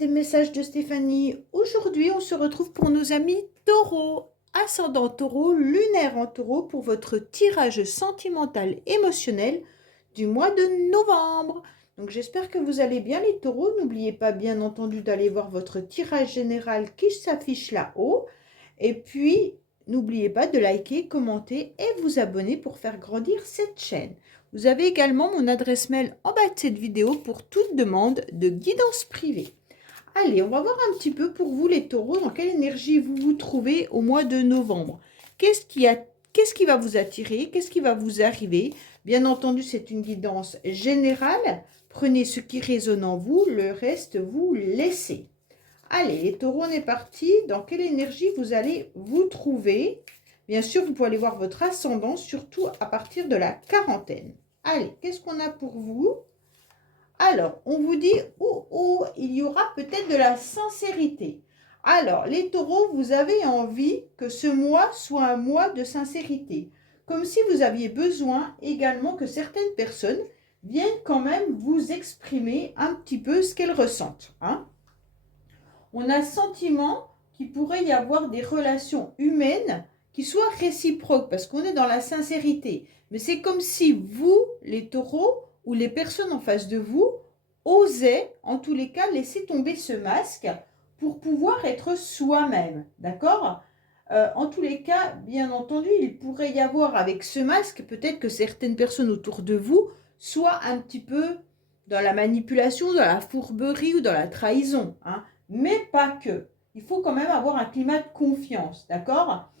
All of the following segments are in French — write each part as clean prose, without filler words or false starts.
des messages de Stéphanie. Aujourd'hui, on se retrouve pour nos amis taureaux, ascendant taureau, lunaire en taureau pour votre tirage sentimental émotionnel du mois de novembre. Donc j'espère que vous allez bien les taureaux. N'oubliez pas bien entendu d'aller voir votre tirage général qui s'affiche là-haut. Et puis, n'oubliez pas de liker, commenter et vous abonner pour faire grandir cette chaîne. Vous avez également mon adresse mail en bas de cette vidéo pour toute demande de guidance privée. Allez, on va voir un petit peu pour vous les taureaux, dans quelle énergie vous vous trouvez au mois de novembre. Qu'est-ce qui va vous attirer? Qu'est-ce qui va vous arriver? Bien entendu, c'est une guidance générale. Prenez ce qui résonne en vous, le reste vous laissez. Allez, les taureaux, on est parti. Dans quelle énergie vous allez vous trouver? Bien sûr, vous pouvez aller voir votre ascendant, surtout à partir de la quarantaine. Allez, qu'est-ce qu'on a pour vous? Alors, on vous dit, il y aura peut-être de la sincérité. Alors, les taureaux, vous avez envie que ce mois soit un mois de sincérité. Comme si vous aviez besoin également que certaines personnes viennent quand même vous exprimer un petit peu ce qu'elles ressentent. On a le sentiment qu'il pourrait y avoir des relations humaines qui soient réciproques, parce qu'on est dans la sincérité. Mais c'est comme si vous, les taureaux, ou les personnes en face de vous, osaient, en tous les cas, laisser tomber ce masque pour pouvoir être soi-même. D'accord? En tous les cas, bien entendu, il pourrait y avoir avec ce masque, peut-être que certaines personnes autour de vous soient un petit peu dans la manipulation, dans la fourberie ou dans la trahison. Mais pas que. Il faut quand même avoir un climat de confiance, d'accord?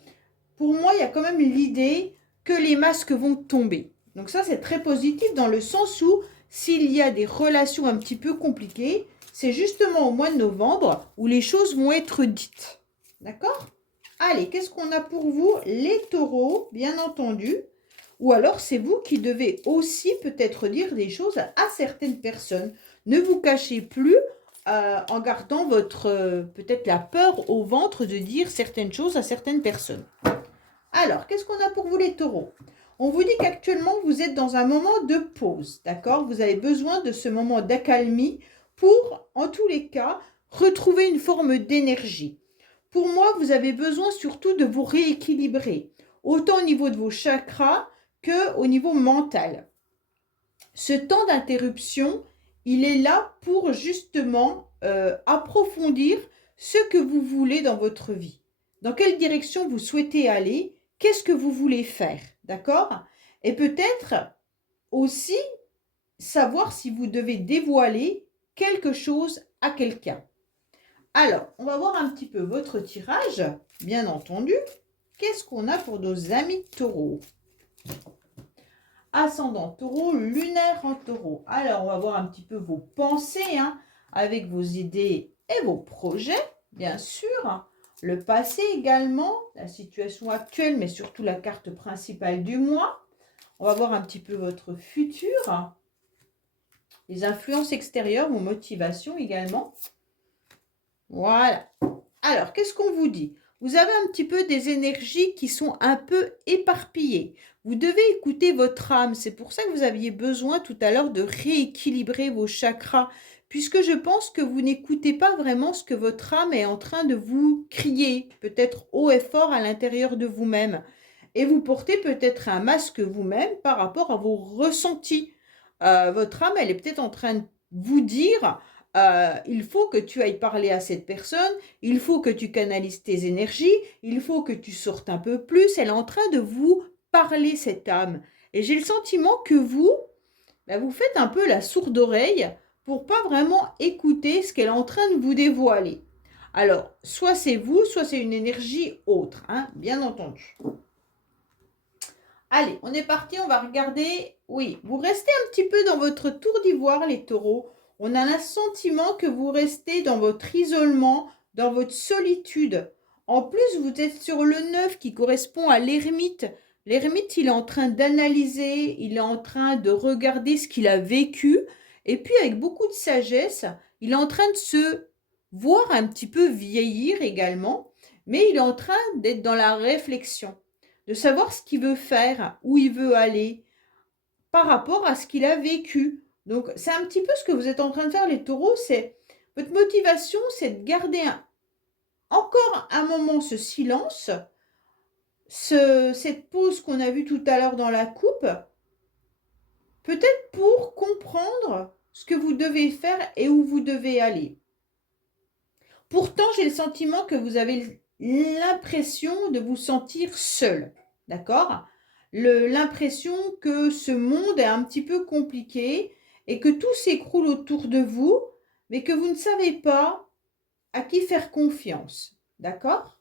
Pour moi, il y a quand même l'idée que les masques vont tomber. Donc ça, c'est très positif dans le sens où s'il y a des relations un petit peu compliquées, c'est justement au mois de novembre où les choses vont être dites. D'accord? Allez, qu'est-ce qu'on a pour vous? Les taureaux, bien entendu. Ou alors, c'est vous qui devez aussi peut-être dire des choses à certaines personnes. Ne vous cachez plus en gardant votre peut-être la peur au ventre de dire certaines choses à certaines personnes. Alors, qu'est-ce qu'on a pour vous les taureaux? On vous dit qu'actuellement, vous êtes dans un moment de pause, d'accord? Vous avez besoin de ce moment d'accalmie pour, en tous les cas, retrouver une forme d'énergie. Pour moi, vous avez besoin surtout de vous rééquilibrer, autant au niveau de vos chakras qu'au niveau mental. Ce temps d'interruption, il est là pour justement approfondir ce que vous voulez dans votre vie. Dans quelle direction vous souhaitez aller? Qu'est-ce que vous voulez faire? D'accord? Et peut-être aussi savoir si vous devez dévoiler quelque chose à quelqu'un. Alors, on va voir un petit peu votre tirage, bien entendu. Qu'est-ce qu'on a pour nos amis taureaux? Ascendant taureau, lunaire en taureau. Alors, on va voir un petit peu vos pensées, avec vos idées et vos projets, bien sûr. Le passé également, la situation actuelle, mais surtout la carte principale du mois. On va voir un petit peu votre futur. Les influences extérieures, vos motivations également. Voilà. Alors, qu'est-ce qu'on vous dit? Vous avez un petit peu des énergies qui sont un peu éparpillées. Vous devez écouter votre âme. C'est pour ça que vous aviez besoin tout à l'heure de rééquilibrer vos chakras, puisque je pense que vous n'écoutez pas vraiment ce que votre âme est en train de vous crier, peut-être haut et fort à l'intérieur de vous-même. Et vous portez peut-être un masque vous-même par rapport à vos ressentis. Votre âme, elle est peut-être en train de vous dire... il faut que tu ailles parler à cette personne, il faut que tu canalises tes énergies, il faut que tu sortes un peu plus. Elle est en train de vous parler, cette âme. Et j'ai le sentiment que vous, vous faites un peu la sourde oreille pour pas vraiment écouter ce qu'elle est en train de vous dévoiler. Alors, soit c'est vous, soit c'est une énergie autre, bien entendu. Allez, on est parti, on va regarder. Oui, vous restez un petit peu dans votre tour d'ivoire, les taureaux. On a le sentiment que vous restez dans votre isolement, dans votre solitude. En plus, vous êtes sur le 9 qui correspond à l'ermite. L'ermite, il est en train d'analyser, il est en train de regarder ce qu'il a vécu. Et puis, avec beaucoup de sagesse, il est en train de se voir un petit peu vieillir également. Mais il est en train d'être dans la réflexion, de savoir ce qu'il veut faire, où il veut aller, par rapport à ce qu'il a vécu. Donc, c'est un petit peu ce que vous êtes en train de faire, les taureaux, c'est Votre motivation, c'est de garder encore un moment ce silence, cette pause qu'on a vue tout à l'heure dans la coupe, peut-être pour comprendre ce que vous devez faire et où vous devez aller. Pourtant, j'ai le sentiment que vous avez l'impression de vous sentir seul, d'accord? L'impression que ce monde est un petit peu compliqué et que tout s'écroule autour de vous, mais que vous ne savez pas à qui faire confiance, d'accord?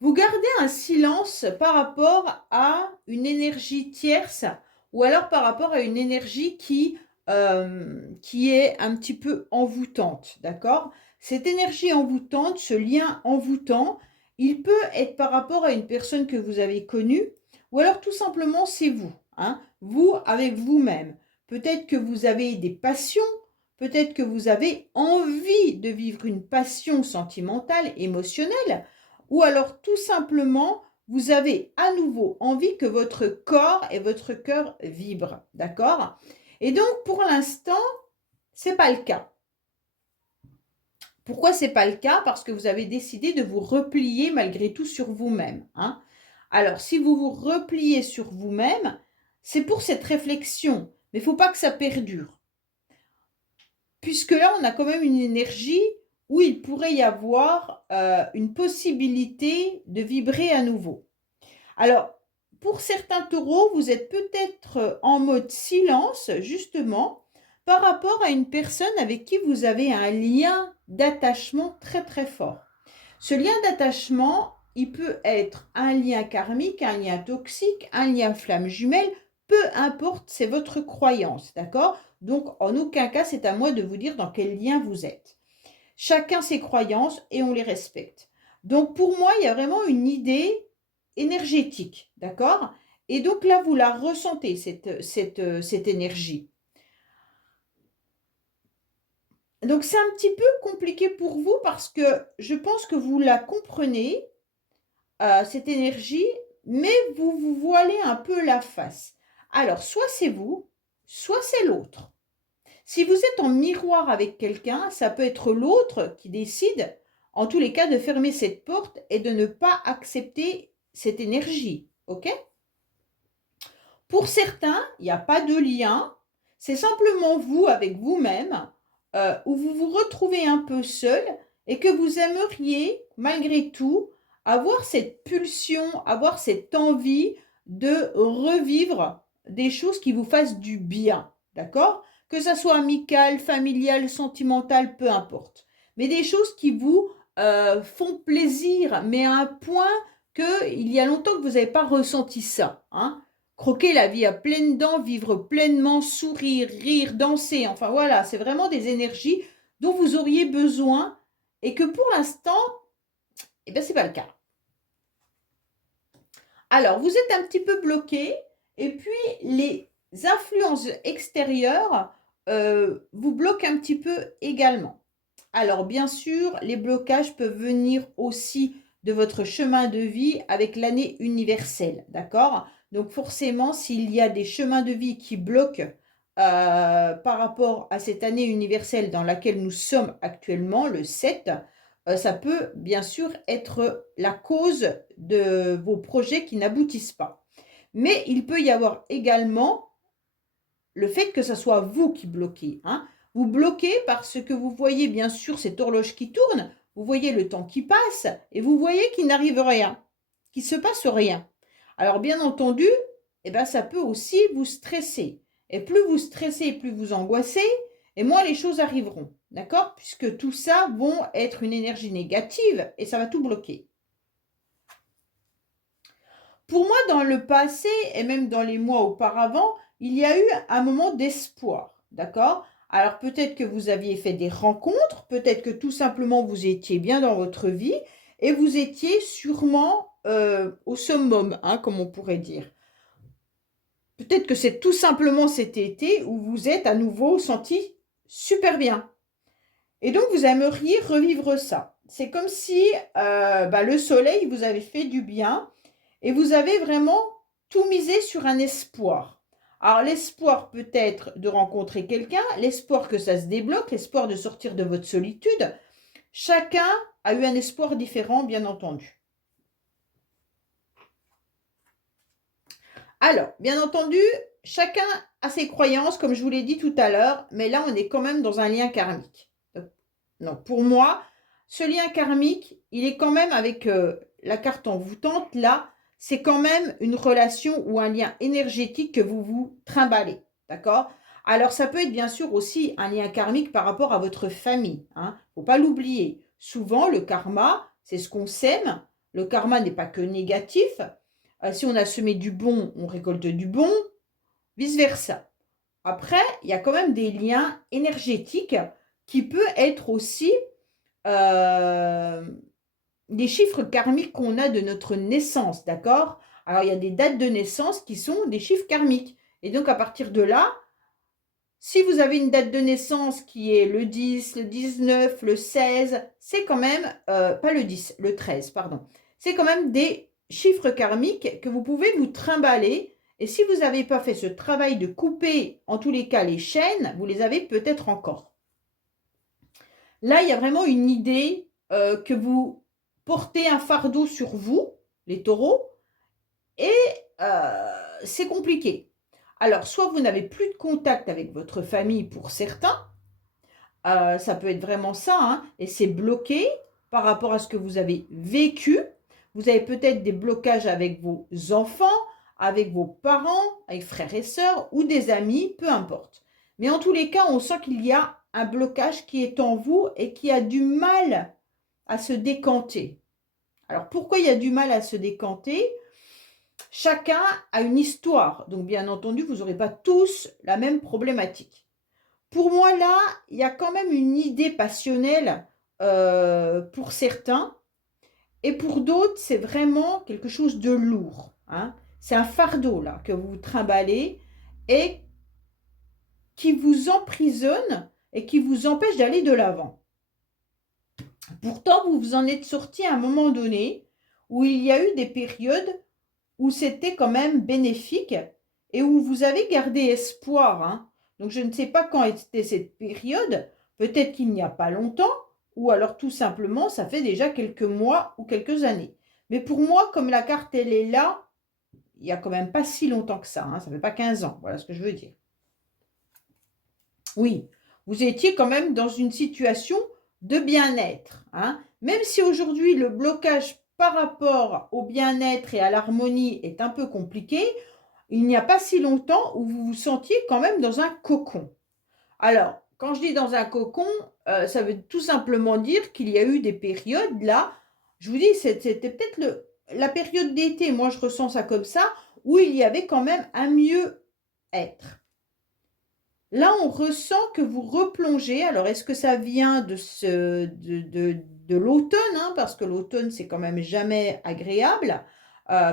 Vous gardez un silence par rapport à une énergie tierce ou alors par rapport à une énergie qui est un petit peu envoûtante, d'accord? Cette énergie envoûtante, ce lien envoûtant, il peut être par rapport à une personne que vous avez connue ou alors tout simplement c'est vous, hein, vous avec vous-même. Peut-être que vous avez des passions, peut-être que vous avez envie de vivre une passion sentimentale, émotionnelle, ou alors tout simplement, vous avez à nouveau envie que votre corps et votre cœur vibrent, d'accord? Et donc, pour l'instant, ce n'est pas le cas. Pourquoi ce n'est pas le cas? Parce que vous avez décidé de vous replier malgré tout sur vous-même, hein? Alors, si vous vous repliez sur vous-même, c'est pour cette réflexion, mais il ne faut pas que ça perdure. Puisque là, on a quand même une énergie où il pourrait y avoir une possibilité de vibrer à nouveau. Alors, pour certains taureaux, vous êtes peut-être en mode silence, justement, par rapport à une personne avec qui vous avez un lien d'attachement très très fort. Ce lien d'attachement, il peut être un lien karmique, un lien toxique, un lien flamme jumelle, peu importe, c'est votre croyance, d'accord? Donc, en aucun cas, c'est à moi de vous dire dans quel lien vous êtes. Chacun ses croyances et on les respecte. Donc, pour moi, il y a vraiment une idée énergétique, d'accord? Et donc là, vous la ressentez, cette énergie. Donc, c'est un petit peu compliqué pour vous parce que je pense que vous la comprenez, cette énergie, mais vous vous voilez un peu la face. Alors, soit c'est vous, soit c'est l'autre. Si vous êtes en miroir avec quelqu'un, ça peut être l'autre qui décide, en tous les cas, de fermer cette porte et de ne pas accepter cette énergie. OK? Pour certains, il n'y a pas de lien. C'est simplement vous avec vous-même, où vous vous retrouvez un peu seul et que vous aimeriez, malgré tout, avoir cette pulsion, avoir cette envie de revivre des choses qui vous fassent du bien. D'accord? Que ça soit amical, familial, sentimental, peu importe. Mais des choses qui vous font plaisir, mais à un point qu'il y a longtemps que vous n'avez pas ressenti ça. Hein? Croquer la vie à pleines dents, vivre pleinement, sourire, rire, danser. Enfin voilà, c'est vraiment des énergies dont vous auriez besoin et que pour l'instant, eh bien, ce n'est pas le cas. Alors, vous êtes un petit peu bloqué et puis les influences extérieures vous bloquent un petit peu également. Alors, bien sûr, les blocages peuvent venir aussi de votre chemin de vie avec l'année universelle, d'accord? Donc, forcément, s'il y a des chemins de vie qui bloquent par rapport à cette année universelle dans laquelle nous sommes actuellement, le 7, ça peut bien sûr être la cause de vos projets qui n'aboutissent pas. Mais il peut y avoir également le fait que ce soit vous qui bloquez, hein. Vous bloquez parce que vous voyez bien sûr cette horloge qui tourne, vous voyez le temps qui passe et vous voyez qu'il n'arrive rien, qu'il ne se passe rien. Alors bien entendu, eh ben, ça peut aussi vous stresser. Et plus vous stressez, plus vous angoissez, et moins les choses arriveront. D'accord? Puisque tout ça vont être une énergie négative et ça va tout bloquer. Pour moi, dans le passé et même dans les mois auparavant, il y a eu un moment d'espoir, d'accord? Alors peut-être que vous aviez fait des rencontres, peut-être que tout simplement vous étiez bien dans votre vie et vous étiez sûrement au summum, hein, comme on pourrait dire. Peut-être que c'est tout simplement cet été où vous êtes à nouveau senti super bien. Et donc vous aimeriez revivre ça. C'est comme si le soleil vous avait fait du bien et vous avez vraiment tout misé sur un espoir. Alors, l'espoir peut-être de rencontrer quelqu'un, l'espoir que ça se débloque, l'espoir de sortir de votre solitude. Chacun a eu un espoir différent, bien entendu. Alors, bien entendu, chacun a ses croyances, comme je vous l'ai dit tout à l'heure, mais là, on est quand même dans un lien karmique. Donc, pour moi, ce lien karmique, il est quand même avec la carte envoûtante, là, c'est quand même une relation ou un lien énergétique que vous vous trimballez, d'accord? Alors, ça peut être bien sûr aussi un lien karmique par rapport à votre famille, hein. Faut pas l'oublier. Souvent, le karma, c'est ce qu'on sème. Le karma n'est pas que négatif. Si on a semé du bon, on récolte du bon, vice-versa. Après, il y a quand même des liens énergétiques qui peuvent être aussi euh, des chiffres karmiques qu'on a de notre naissance, d'accord? Alors, il y a des dates de naissance qui sont des chiffres karmiques. Et donc, à partir de là, si vous avez une date de naissance qui est le 10, le 19, le 16, c'est quand même, pas le 10, le 13, pardon. C'est quand même des chiffres karmiques que vous pouvez vous trimballer. Et si vous n'avez pas fait ce travail de couper, en tous les cas, les chaînes, vous les avez peut-être encore. Là, il y a vraiment une idée que vous portez un fardeau sur vous, les taureaux, et c'est compliqué. Alors, soit vous n'avez plus de contact avec votre famille pour certains, ça peut être vraiment ça, hein, et c'est bloqué par rapport à ce que vous avez vécu. Vous avez peut-être des blocages avec vos enfants, avec vos parents, avec frères et sœurs ou des amis, peu importe. Mais en tous les cas, on sent qu'il y a un blocage qui est en vous et qui a du mal à se décanter. Alors pourquoi il y a du mal à se décanter? Chacun a une histoire, donc bien entendu, vous n'aurez pas tous la même problématique. Pour moi, là, il y a quand même une idée passionnelle pour certains, et pour d'autres, c'est vraiment quelque chose de lourd, hein. C'est un fardeau, là, que vous trimballez et qui vous emprisonne et qui vous empêche d'aller de l'avant. Pourtant, vous vous en êtes sorti à un moment donné où il y a eu des périodes où c'était quand même bénéfique et où vous avez gardé espoir, hein. Donc, je ne sais pas quand était cette période, peut-être qu'il n'y a pas longtemps, ou alors tout simplement, ça fait déjà quelques mois ou quelques années. Mais pour moi, comme la carte, elle est là, il n'y a quand même pas si longtemps que ça, hein, ça ne fait pas 15 ans, voilà ce que je veux dire. Oui, vous étiez quand même dans une situation de bien-être, hein. Même si aujourd'hui le blocage par rapport au bien-être et à l'harmonie est un peu compliqué, il n'y a pas si longtemps où vous vous sentiez quand même dans un cocon. Alors, quand je dis dans un cocon, ça veut tout simplement dire qu'il y a eu des périodes là, je vous dis, c'était peut-être la période d'été, moi je ressens ça comme ça, où il y avait quand même un mieux-être. Là, on ressent que vous replongez. Alors, est-ce que ça vient de l'automne, hein, parce que l'automne, c'est quand même jamais agréable.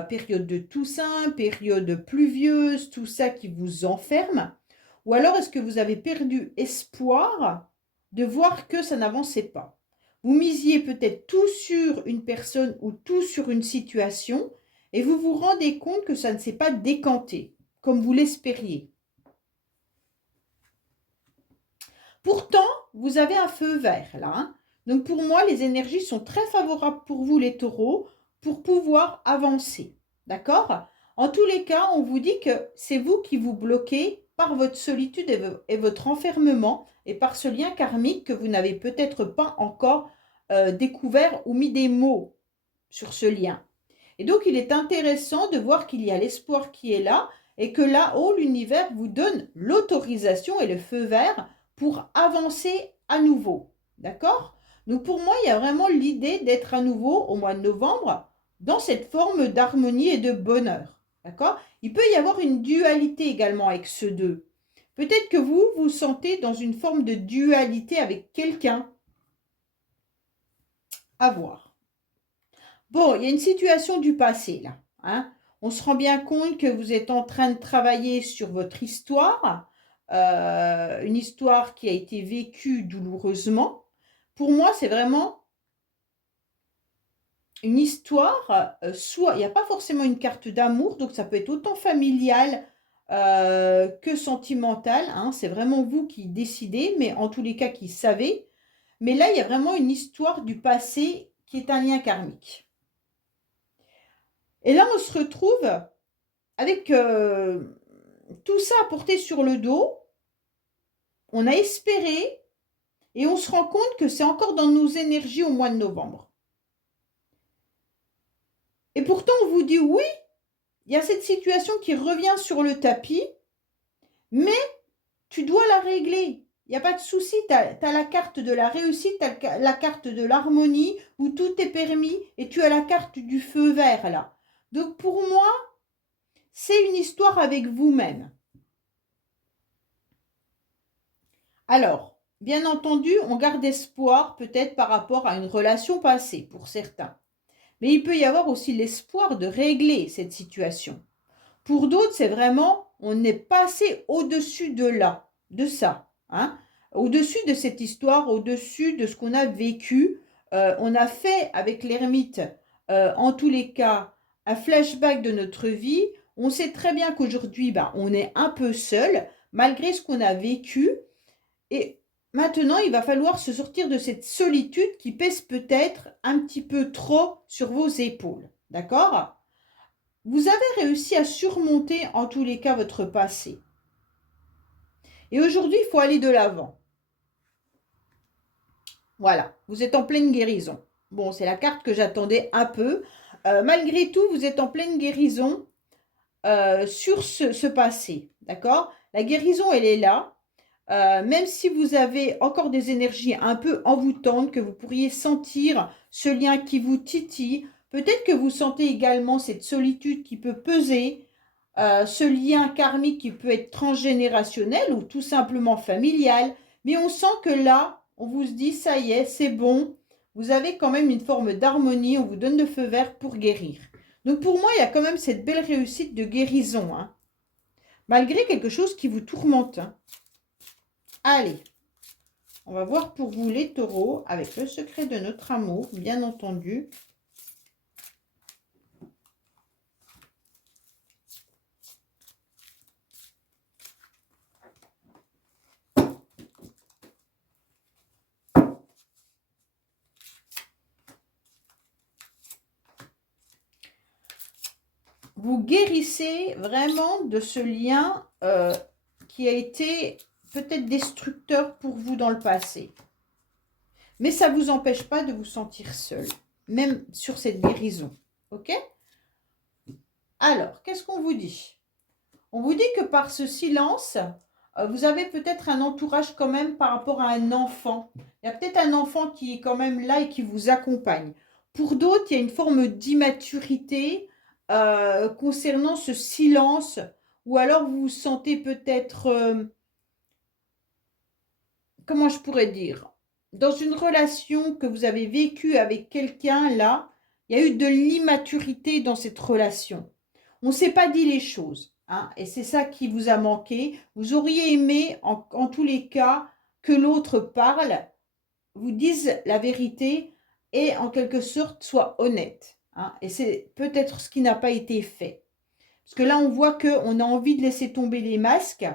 Période de Toussaint, période pluvieuse, tout ça qui vous enferme. Ou alors, est-ce que vous avez perdu espoir de voir que ça n'avançait pas? Vous misiez peut-être tout sur une personne ou tout sur une situation et vous vous rendez compte que ça ne s'est pas décanté comme vous l'espériez. Pourtant, vous avez un feu vert là, hein. Donc pour moi, les énergies sont très favorables pour vous, les taureaux, pour pouvoir avancer. D'accord? En tous les cas, on vous dit que c'est vous qui vous bloquez par votre solitude et votre enfermement et par ce lien karmique que vous n'avez peut-être pas encore découvert ou mis des mots sur ce lien. Et donc, il est intéressant de voir qu'il y a l'espoir qui est là et que là-haut, l'univers vous donne l'autorisation et le feu vert pour avancer à nouveau. D'accord? Donc, pour moi, il y a vraiment l'idée d'être à nouveau au mois de novembre dans cette forme d'harmonie et de bonheur. D'accord? Il peut y avoir une dualité également avec ceux deux. Peut-être que vous vous sentez dans une forme de dualité avec quelqu'un. À voir. Bon, il y a une situation du passé là, hein. On se rend bien compte que vous êtes en train de travailler sur votre histoire, une histoire qui a été vécue douloureusement. Pour moi, c'est vraiment une histoire, soit il n'y a pas forcément une carte d'amour, donc ça peut être autant familial que sentimentale, hein. C'est vraiment vous qui décidez, mais en tous les cas qui savez. Mais là, il y a vraiment une histoire du passé qui est un lien karmique. Et là, on se retrouve avec tout ça à porter sur le dos. On a espéré et on se rend compte que c'est encore dans nos énergies au mois de novembre. Et pourtant, on vous dit oui, il y a cette situation qui revient sur le tapis, mais tu dois la régler. Il n'y a pas de souci, tu as la carte de la réussite, tu as la carte de l'harmonie, où tout est permis, et tu as la carte du feu vert là. Donc pour moi, c'est une histoire avec vous-même. Alors, bien entendu, on garde espoir peut-être par rapport à une relation passée pour certains. Mais il peut y avoir aussi l'espoir de régler cette situation. Pour d'autres, c'est vraiment, on est passé au-dessus de là, de ça, hein, au-dessus de cette histoire, au-dessus de ce qu'on a vécu. On a fait avec l'ermite, en tous les cas, un flashback de notre vie. On sait très bien qu'aujourd'hui, on est un peu seul, malgré ce qu'on a vécu. Et maintenant, il va falloir se sortir de cette solitude qui pèse peut-être un petit peu trop sur vos épaules. D'accord ? Vous avez réussi à surmonter en tous les cas votre passé. Et aujourd'hui, il faut aller de l'avant. Voilà, vous êtes en pleine guérison. Bon, c'est la carte que j'attendais un peu. Malgré tout, vous êtes en pleine guérison sur ce passé. D'accord ? La guérison, elle est là. Même si vous avez encore des énergies un peu envoûtantes, que vous pourriez sentir ce lien qui vous titille, peut-être que vous sentez également cette solitude qui peut peser, ce lien karmique qui peut être transgénérationnel ou tout simplement familial, mais on sent que là, on vous dit, ça y est, c'est bon, vous avez quand même une forme d'harmonie, on vous donne le feu vert pour guérir. Donc pour moi, il y a quand même cette belle réussite de guérison, hein, malgré quelque chose qui vous tourmente, hein. Allez, on va voir pour vous les taureaux, avec le secret de notre amour, bien entendu. Vous guérissez vraiment de ce lien qui a été peut-être destructeur pour vous dans le passé. Mais ça ne vous empêche pas de vous sentir seul, même sur cette guérison. Ok ? Alors, qu'est-ce qu'on vous dit ? On vous dit que par ce silence, vous avez peut-être un entourage quand même par rapport à un enfant. Il y a peut-être un enfant qui est quand même là et qui vous accompagne. Pour d'autres, il y a une forme d'immaturité concernant ce silence, ou alors vous vous sentez peut-être, comment je pourrais dire, dans une relation que vous avez vécue avec quelqu'un là, il y a eu de l'immaturité dans cette relation. On ne s'est pas dit les choses, hein, et c'est ça qui vous a manqué. Vous auriez aimé, en tous les cas, que l'autre parle, vous dise la vérité et en quelque sorte soit honnête, hein, et c'est peut-être ce qui n'a pas été fait. Parce que là, on voit qu'on a envie de laisser tomber les masques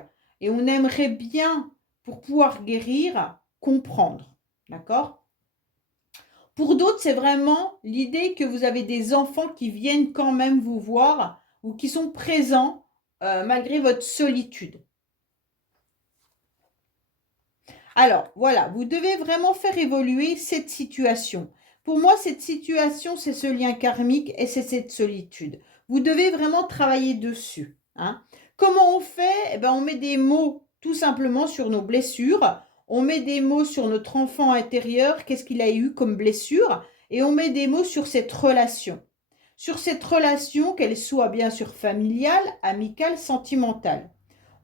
et on aimerait bien, pour pouvoir guérir, comprendre. D'accord ? Pour d'autres, c'est vraiment l'idée que vous avez des enfants qui viennent quand même vous voir ou qui sont présents malgré votre solitude. Alors, voilà, vous devez vraiment faire évoluer cette situation. Pour moi, cette situation, c'est ce lien karmique et c'est cette solitude. Vous devez vraiment travailler dessus, hein. Comment on fait ? Eh ben, on met des mots tout simplement sur nos blessures. On met des mots sur notre enfant intérieur, qu'est-ce qu'il a eu comme blessure, et on met des mots sur cette relation. Sur cette relation, qu'elle soit bien sûr familiale, amicale, sentimentale.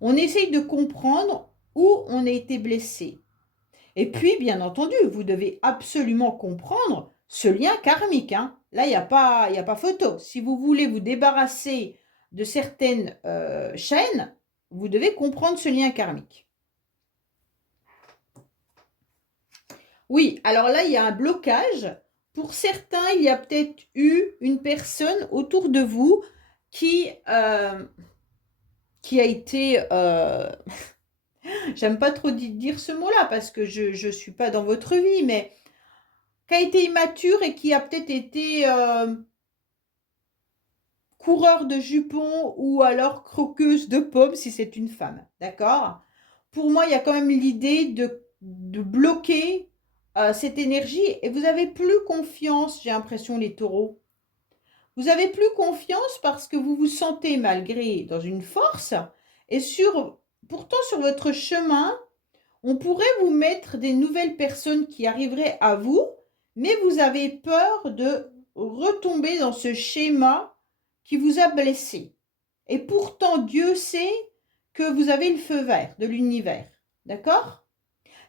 On essaye de comprendre où on a été blessé. Et puis, bien entendu, vous devez absolument comprendre ce lien karmique, hein. Là, il n'y a pas photo. Si vous voulez vous débarrasser de certaines chaînes, vous devez comprendre ce lien karmique. Oui, alors là, il y a un blocage. Pour certains, il y a peut-être eu une personne autour de vous qui qui a été, j'aime pas trop dire ce mot-là parce que je ne suis pas dans votre vie, mais qui a été immature et qui a peut-être été coureur de jupons ou alors croqueuse de pommes si c'est une femme, d'accord? Pour moi, il y a quand même l'idée de bloquer cette énergie et vous avez plus confiance, j'ai l'impression, les taureaux. Vous avez plus confiance parce que vous vous sentez malgré dans une force et pourtant sur votre chemin, on pourrait vous mettre des nouvelles personnes qui arriveraient à vous, mais vous avez peur de retomber dans ce schéma qui vous a blessé. Et pourtant, Dieu sait que vous avez le feu vert de l'univers. D'accord?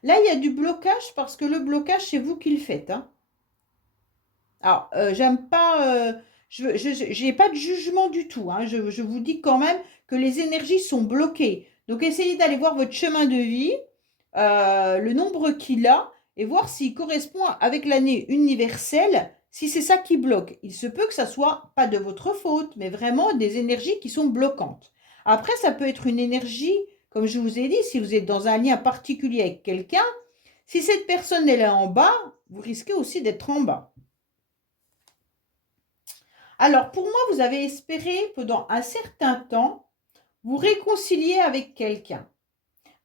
Là, il y a du blocage parce que le blocage, c'est vous qui le faites. Hein. Alors, j'aime pas, je n'ai pas de jugement du tout. Hein. Je vous dis quand même que les énergies sont bloquées. Donc, essayez d'aller voir votre chemin de vie, le nombre qu'il a, et voir s'il correspond avec l'année universelle, si c'est ça qui bloque. Il se peut que ça soit pas de votre faute, mais vraiment des énergies qui sont bloquantes. Après, ça peut être une énergie, comme je vous ai dit, si vous êtes dans un lien particulier avec quelqu'un, si cette personne elle est en bas, vous risquez aussi d'être en bas. Alors, pour moi, vous avez espéré pendant un certain temps vous réconcilier avec quelqu'un.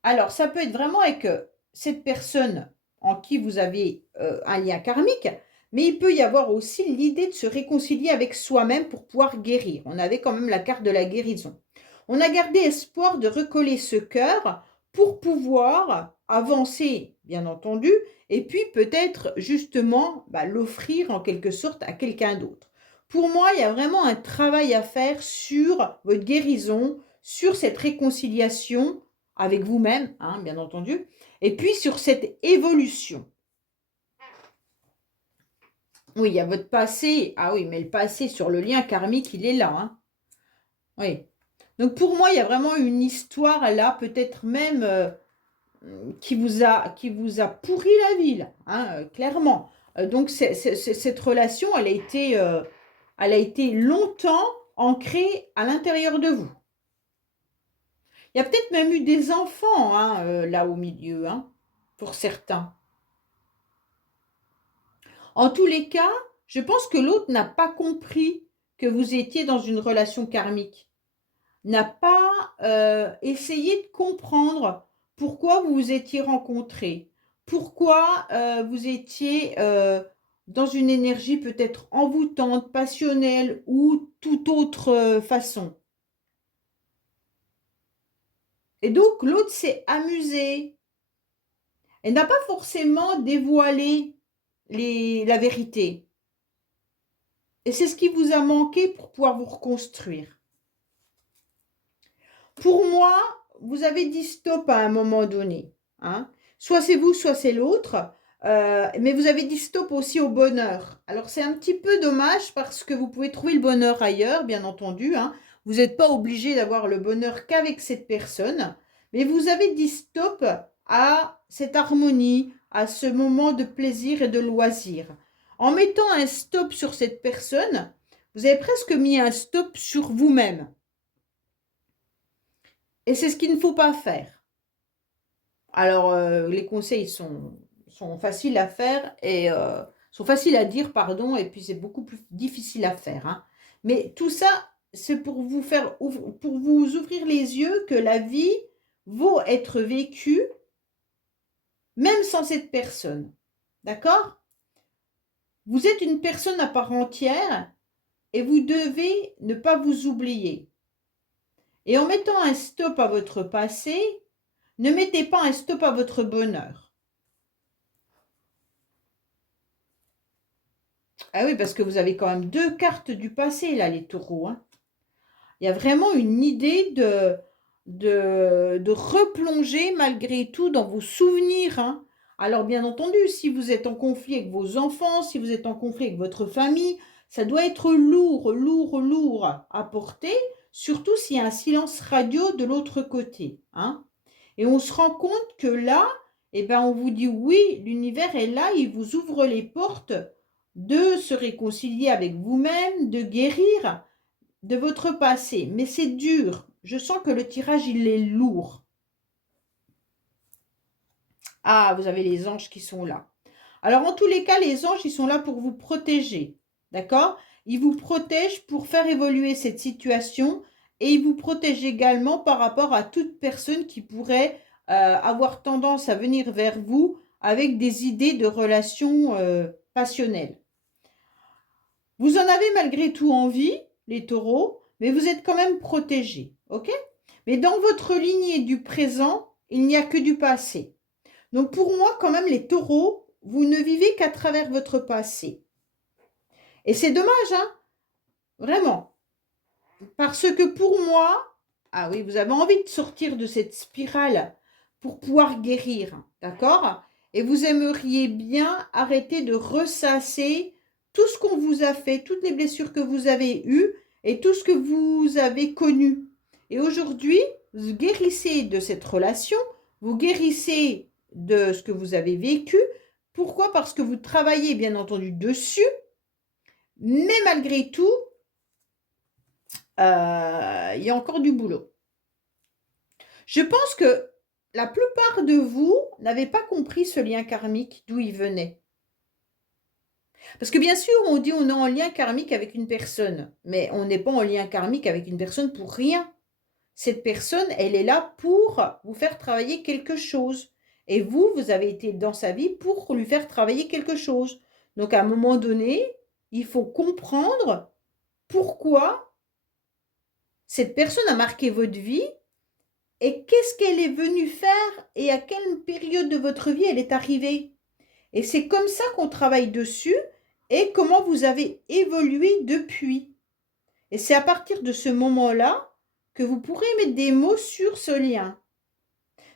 Alors, ça peut être vraiment avec cette personne en qui vous avez un lien karmique, mais il peut y avoir aussi l'idée de se réconcilier avec soi-même pour pouvoir guérir. On avait quand même la carte de la guérison. On a gardé espoir de recoller ce cœur pour pouvoir avancer, bien entendu, et puis peut-être justement l'offrir en quelque sorte à quelqu'un d'autre. Pour moi, il y a vraiment un travail à faire sur votre guérison, sur cette réconciliation avec vous-même, hein, bien entendu, et puis sur cette évolution. Oui, il y a votre passé. Ah oui, mais le passé sur le lien karmique, il est là. Hein. Oui. Donc pour moi, il y a vraiment une histoire là, peut-être même qui vous a pourri la vie, là, hein, clairement. Donc cette relation, elle a été longtemps ancrée à l'intérieur de vous. Il y a peut-être même eu des enfants hein, là au milieu, hein, pour certains. En tous les cas, je pense que l'autre n'a pas compris que vous étiez dans une relation karmique, n'a pas essayé de comprendre pourquoi vous vous étiez rencontrés, pourquoi vous étiez dans une énergie peut-être envoûtante, passionnelle ou toute autre façon. Et donc l'autre s'est amusé. Elle n'a pas forcément dévoilé la vérité. Et c'est ce qui vous a manqué pour pouvoir vous reconstruire. Pour moi, vous avez dit stop à un moment donné. Hein. Soit c'est vous, soit c'est l'autre. Mais vous avez dit stop aussi au bonheur. Alors c'est un petit peu dommage parce que vous pouvez trouver le bonheur ailleurs, bien entendu. Hein. Vous n'êtes pas obligé d'avoir le bonheur qu'avec cette personne. Mais vous avez dit stop à cette harmonie, à ce moment de plaisir et de loisir. En mettant un stop sur cette personne, vous avez presque mis un stop sur vous-même. Et c'est ce qu'il ne faut pas faire. Alors, les conseils sont faciles à faire et sont faciles à dire, pardon, et puis c'est beaucoup plus difficile à faire. Hein. Mais tout ça, c'est pour pour vous ouvrir les yeux que la vie vaut être vécue même sans cette personne. D'accord? Vous êtes une personne à part entière et vous devez ne pas vous oublier. Et en mettant un stop à votre passé, ne mettez pas un stop à votre bonheur. Ah oui, parce que vous avez quand même deux cartes du passé, là, les taureaux. Hein. Il y a vraiment une idée de replonger malgré tout dans vos souvenirs. Hein. Alors, bien entendu, si vous êtes en conflit avec vos enfants, si vous êtes en conflit avec votre famille, ça doit être lourd, lourd, lourd à porter, surtout s'il y a un silence radio de l'autre côté. Hein. Et on se rend compte que là, eh ben, on vous dit oui, l'univers est là, il vous ouvre les portes de se réconcilier avec vous-même, de guérir de votre passé. Mais c'est dur. je sens que le tirage, il est lourd. Ah, vous avez les anges qui sont là. Alors, en tous les cas, les anges, ils sont là pour vous protéger. D'accord? Ils vous protègent pour faire évoluer cette situation et ils vous protègent également par rapport à toute personne qui pourrait avoir tendance à venir vers vous avec des idées de relations passionnelles. Vous en avez malgré tout envie, les taureaux, mais vous êtes quand même protégés. OK? Mais dans votre lignée du présent, il n'y a que du passé. Donc pour moi, quand même, les taureaux, vous ne vivez qu'à travers votre passé. Et c'est dommage, hein? Vraiment. Parce que pour moi, ah oui, vous avez envie de sortir de cette spirale pour pouvoir guérir, d'accord? Et vous aimeriez bien arrêter de ressasser tout ce qu'on vous a fait, toutes les blessures que vous avez eues et tout ce que vous avez connu. Et aujourd'hui, vous guérissez de cette relation, vous guérissez de ce que vous avez vécu. Pourquoi? Parce que vous travaillez bien entendu dessus, mais malgré tout, il y a encore du boulot. Je pense que la plupart de vous n'avez pas compris ce lien karmique, d'où il venait. Parce que bien sûr, on dit on est en lien karmique avec une personne, mais on n'est pas en lien karmique avec une personne pour rien. Cette personne, elle est là pour vous faire travailler quelque chose. Et vous, vous avez été dans sa vie pour lui faire travailler quelque chose. Donc à un moment donné, il faut comprendre pourquoi cette personne a marqué votre vie et qu'est-ce qu'elle est venue faire et à quelle période de votre vie elle est arrivée. Et c'est comme ça qu'on travaille dessus et comment vous avez évolué depuis. Et c'est à partir de ce moment-là que vous pourrez mettre des mots sur ce lien.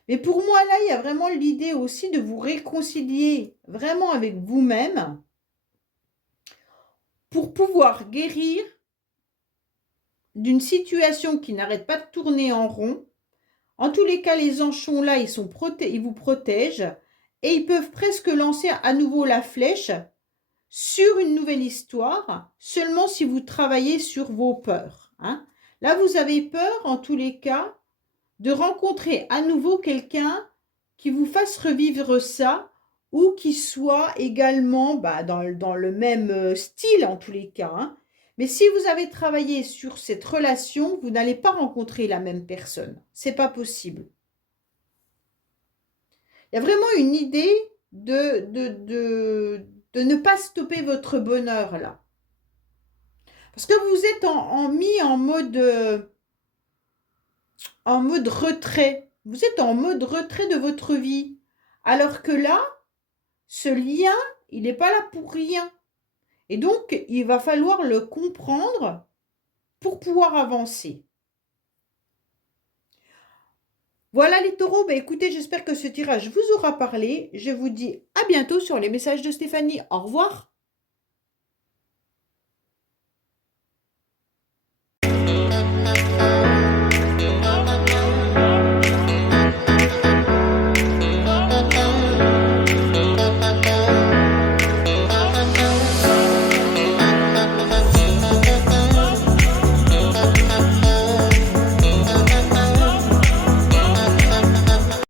Mais pour moi, là, il y a vraiment l'idée aussi de vous réconcilier vraiment avec vous-même pour pouvoir guérir d'une situation qui n'arrête pas de tourner en rond. En tous les cas, les anges sont là, ils vous protègent et ils peuvent presque lancer à nouveau la flèche sur une nouvelle histoire, seulement si vous travaillez sur vos peurs. Hein. Là, vous avez peur, en tous les cas, de rencontrer à nouveau quelqu'un qui vous fasse revivre ça ou qui soit également dans le même style, en tous les cas. Hein. Mais si vous avez travaillé sur cette relation, vous n'allez pas rencontrer la même personne. C'est pas possible. Il y a vraiment une idée de ne pas stopper votre bonheur là. Parce que vous êtes mis en mode retrait. Vous êtes en mode retrait de votre vie. Alors que là, ce lien, il n'est pas là pour rien. Et donc, il va falloir le comprendre pour pouvoir avancer. Voilà les taureaux, écoutez, j'espère que ce tirage vous aura parlé. Je vous dis à bientôt sur les messages de Stéphanie. Au revoir.